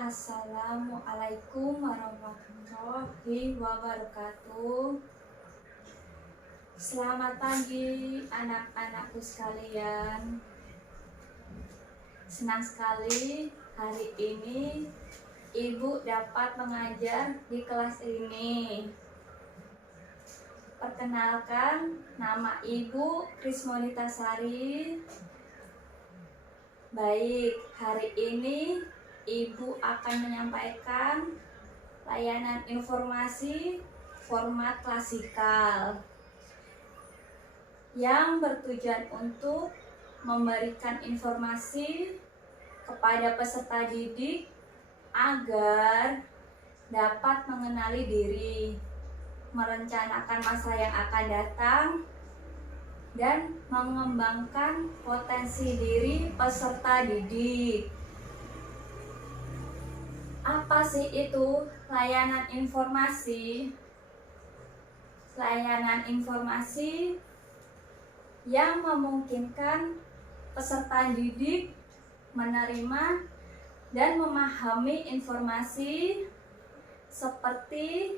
Assalamualaikum warahmatullahi wabarakatuh. Selamat pagi anak-anakku sekalian. Senang sekali hari ini Ibu dapat mengajar di kelas ini. Perkenalkan, nama Ibu Krismonita Sari. Baik, hari ini Ibu akan menyampaikan layanan informasi format klasikal yang bertujuan untuk memberikan informasi kepada peserta didik agar dapat mengenali diri, merencanakan masa yang akan datang, dan mengembangkan potensi diri peserta didik. Apa sih itu layanan informasi? Layanan informasi yang memungkinkan peserta didik menerima dan memahami informasi seperti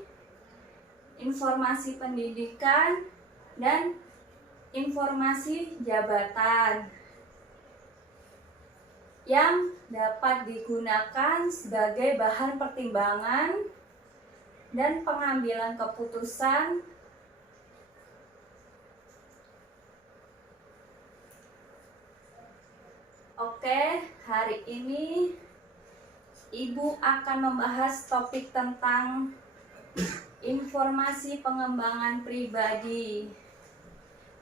informasi pendidikan dan informasi jabatan yang dapat digunakan sebagai bahan pertimbangan dan pengambilan keputusan Oke, hari ini Ibu akan membahas topik tentang informasi pengembangan pribadi.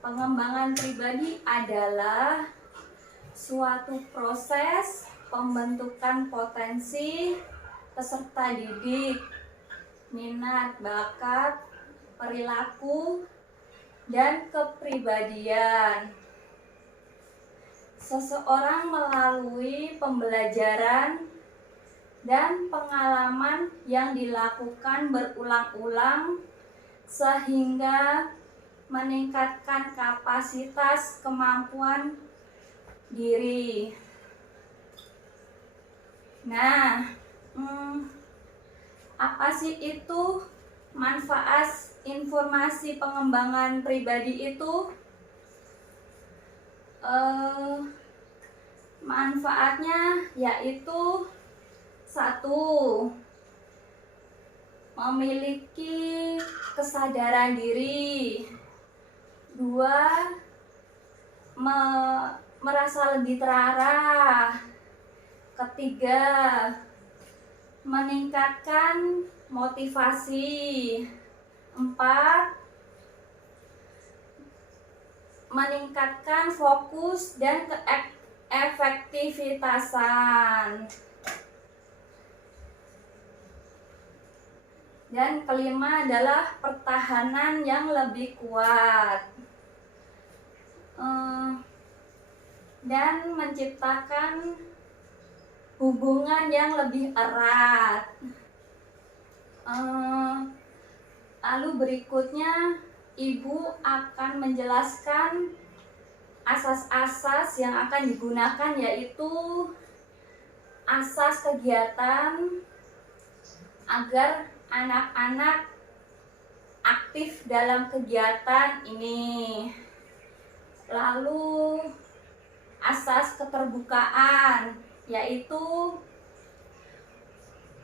Pengembangan pribadi adalah suatu proses pembentukan potensi peserta didik, minat, bakat, perilaku, dan kepribadian. Seseorang melalui pembelajaran dan pengalaman yang dilakukan berulang-ulang sehingga meningkatkan kapasitas kemampuan diri. Nah, apa sih itu manfaat informasi pengembangan pribadi itu? Manfaatnya yaitu 1. Memiliki kesadaran diri. 2. Merasa lebih terarah. 3. Meningkatkan motivasi. 4. Meningkatkan fokus dan keefektivitasan. Dan 5 adalah pertahanan yang lebih kuat. Dan menciptakan hubungan yang lebih erat. Lalu berikutnya Ibu akan menjelaskan asas-asas yang akan digunakan, yaitu asas kegiatan agar anak-anak aktif dalam kegiatan ini. Lalu asas keterbukaan, yaitu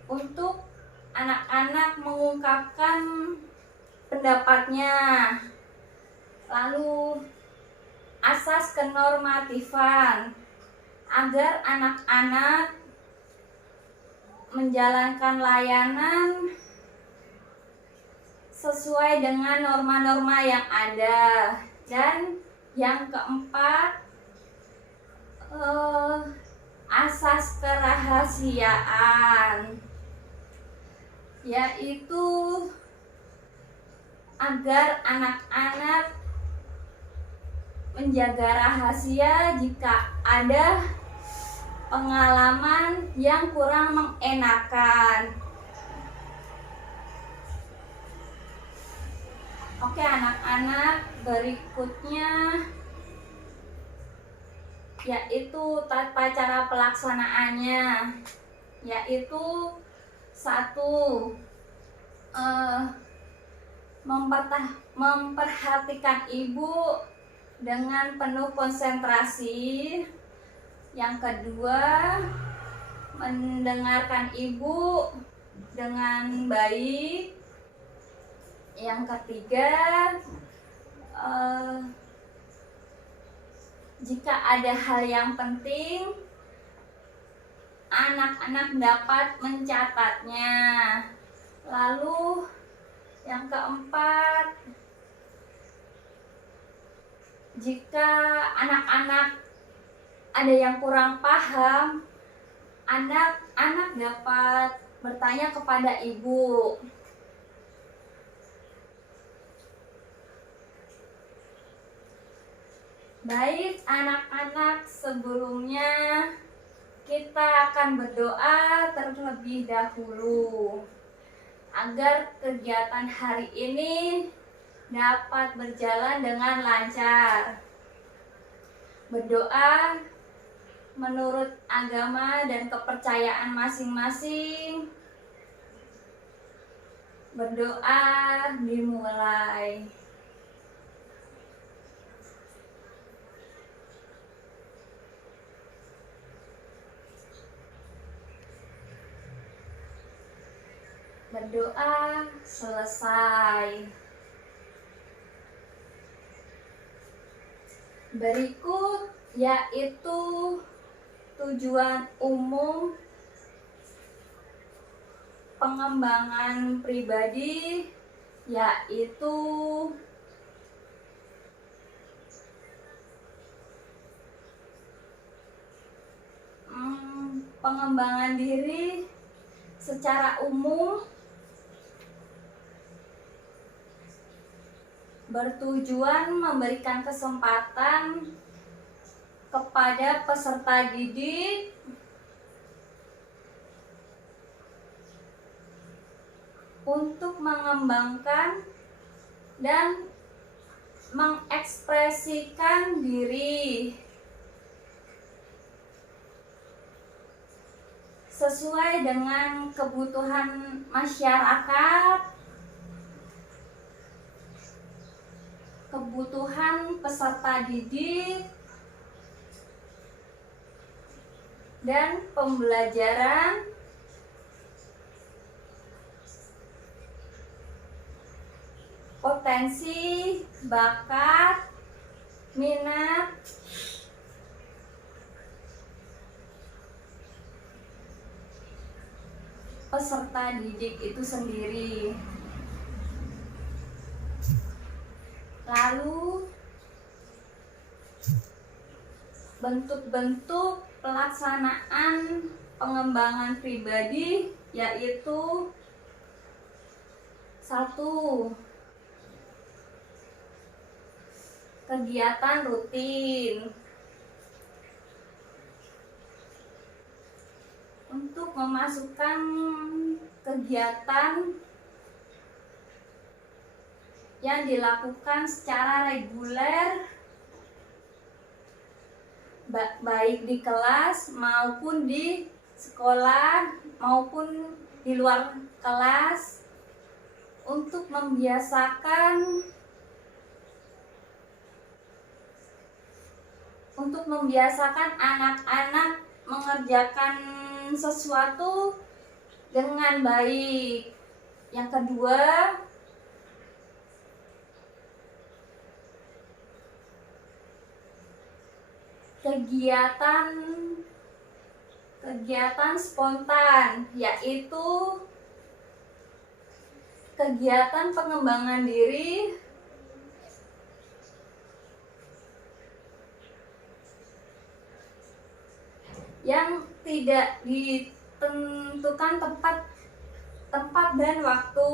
untuk anak-anak mengungkapkan pendapatnya. Lalu asas kenormatifan, agar anak-anak menjalankan layanan sesuai dengan norma-norma yang ada. Dan yang keempat, asas kerahasiaan, yaitu agar anak-anak menjaga rahasia jika ada pengalaman yang kurang mengenakan. Oke anak-anak, berikutnya yaitu tata cara pelaksanaannya. yaitu satu, memperhatikan ibu dengan penuh konsentrasi. Yang kedua, mendengarkan ibu dengan baik. Yang ketiga, jika ada hal yang penting, anak-anak dapat mencatatnya. Lalu yang keempat, jika anak-anak ada yang kurang paham, anak-anak dapat bertanya kepada ibu. Baik anak-anak, sebelumnya kita akan berdoa terlebih dahulu agar kegiatan hari ini dapat berjalan dengan lancar. Berdoa menurut agama dan kepercayaan masing-masing. Berdoa dimulai. Berdoa selesai. Berikut yaitu tujuan umum pengembangan pribadi, yaitu pengembangan diri secara umum bertujuan memberikan kesempatan kepada peserta didik untuk mengembangkan dan mengekspresikan diri sesuai dengan kebutuhan masyarakat, kebutuhan peserta didik, dan pembelajaran potensi, bakat, minat, peserta didik itu sendiri. Lalu bentuk-bentuk pelaksanaan pengembangan pribadi yaitu satu, kegiatan rutin. Untuk memasukkan kegiatan yang dilakukan secara reguler, baik di kelas maupun di sekolah maupun di luar kelas, untuk membiasakan anak-anak mengerjakan sesuatu dengan baik. Yang kedua, kegiatan spontan, yaitu kegiatan pengembangan diri yang tidak ditentukan tempat dan waktu.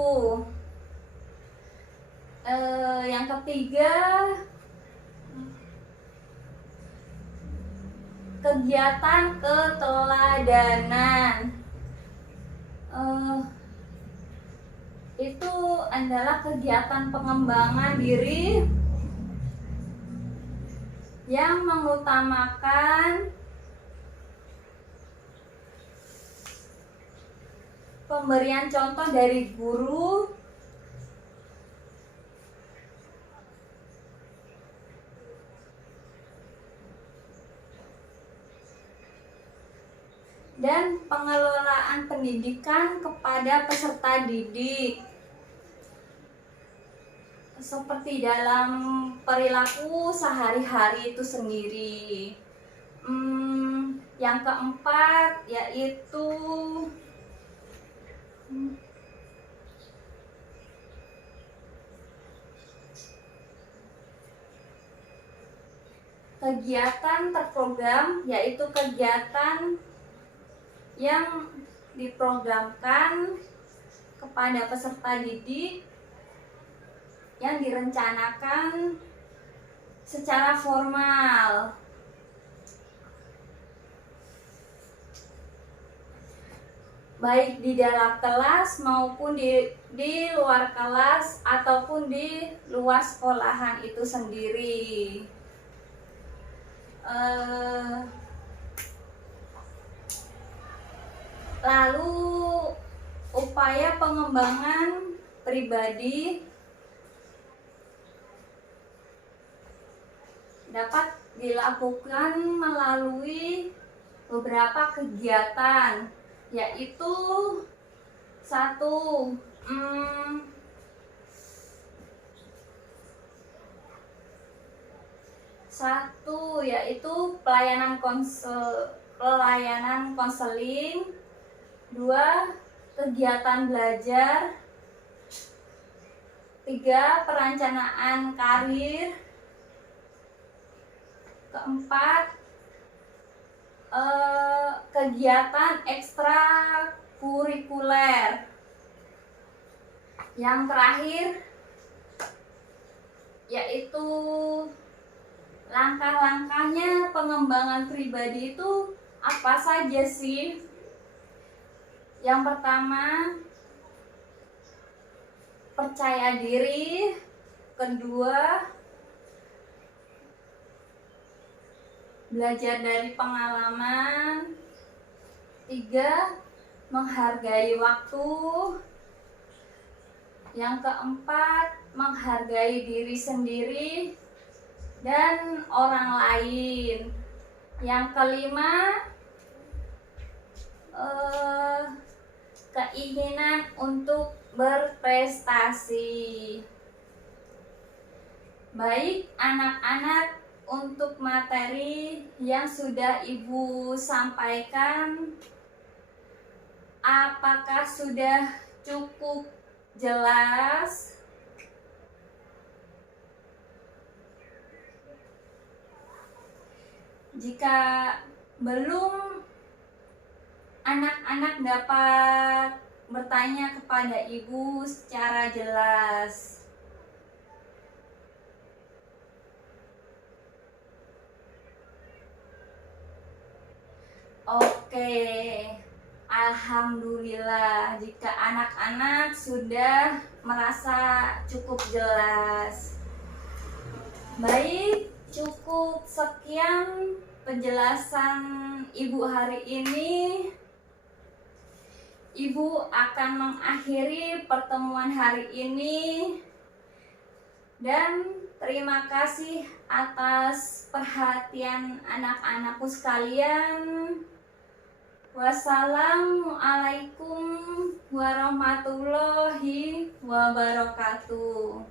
Yang ketiga, kegiatan keteladanan. Itu adalah kegiatan pengembangan diri yang mengutamakan pemberian contoh dari guru, dan pengelolaan pendidikan kepada peserta didik, seperti dalam perilaku sehari-hari itu sendiri. Yang keempat yaitu kegiatan terprogram, yaitu kegiatan yang diprogramkan kepada peserta didik yang direncanakan secara formal, baik di dalam kelas maupun di luar kelas ataupun di luar sekolahan itu sendiri. Lalu upaya pengembangan pribadi dapat dilakukan melalui beberapa kegiatan, yaitu satu, yaitu pelayanan konseling. 2, kegiatan belajar. 3, perencanaan karir. 4, kegiatan ekstrakurikuler. Yang terakhir yaitu langkah-langkahnya pengembangan pribadi itu apa saja sih? Yang pertama, percaya diri. Kedua, belajar dari pengalaman. 3, menghargai waktu. Yang keempat, menghargai diri sendiri dan orang lain. Yang kelima, keinginan untuk berprestasi. Baik anak-anak, untuk materi yang sudah Ibu sampaikan, apakah sudah cukup jelas? Jika belum, anak-anak dapat bertanya kepada Ibu secara jelas. Oke, alhamdulillah jika anak-anak sudah merasa cukup jelas. Baik, cukup sekian penjelasan Ibu hari ini. Ibu akan mengakhiri pertemuan hari ini. Dan terima kasih atas perhatian anak-anakku sekalian. Wassalamualaikum warahmatullahi wabarakatuh.